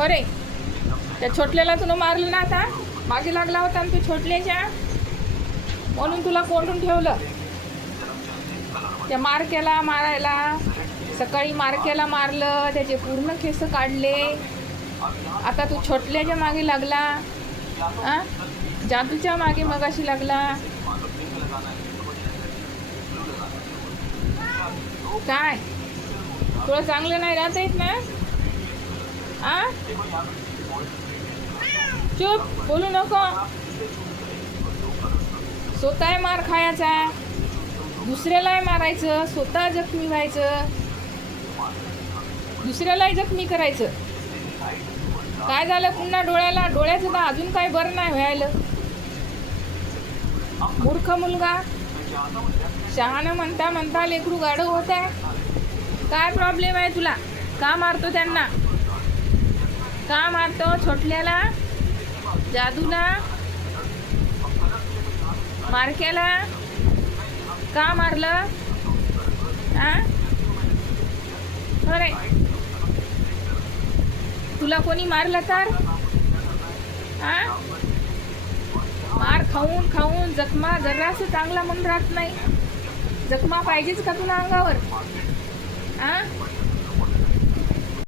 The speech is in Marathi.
अरे त्या छोटल्याला तुला मारलं ना, आता मागे लागला होता आणि तू छोटल्याच्या, म्हणून तुला कोंडून ठेवलं. त्या मारक्याला मारायला, सकाळी मारक्याला मारलं, त्याचे पूर्ण केस काढले. आता तू छोटल्याच्या मागे लागला, आ जादूच्या मागे मगाशी लागला. काय तुला चांगलं नाही राहता येत ना? आ चुप, बोलू नको. स्वतः मार खायचा, दुसऱ्यालाही मारायचं, स्वतः जखमी व्हायचं, दुसऱ्यालाही जखमी करायचं. काय झालं पुन्हा डोळ्याला? डोळ्याचं तर अजून काही बरं नाही व्हायला. मूर्ख मुलगा, शहाणं म्हणता म्हणता लेकरू गाढव होत आहे. काय प्रॉब्लेम आहे तुला? का मारतो त्यांना? का मारतो छोटल्याला, जादूला, मारक्याला? का मारलं? हा अरे तुला कोणी मारलं तर? हा मार खाऊन खाऊन जखमा जरासं चांगला म्हणून राहत नाही. जखमा पाहिजेच का तुला अंगावर? हा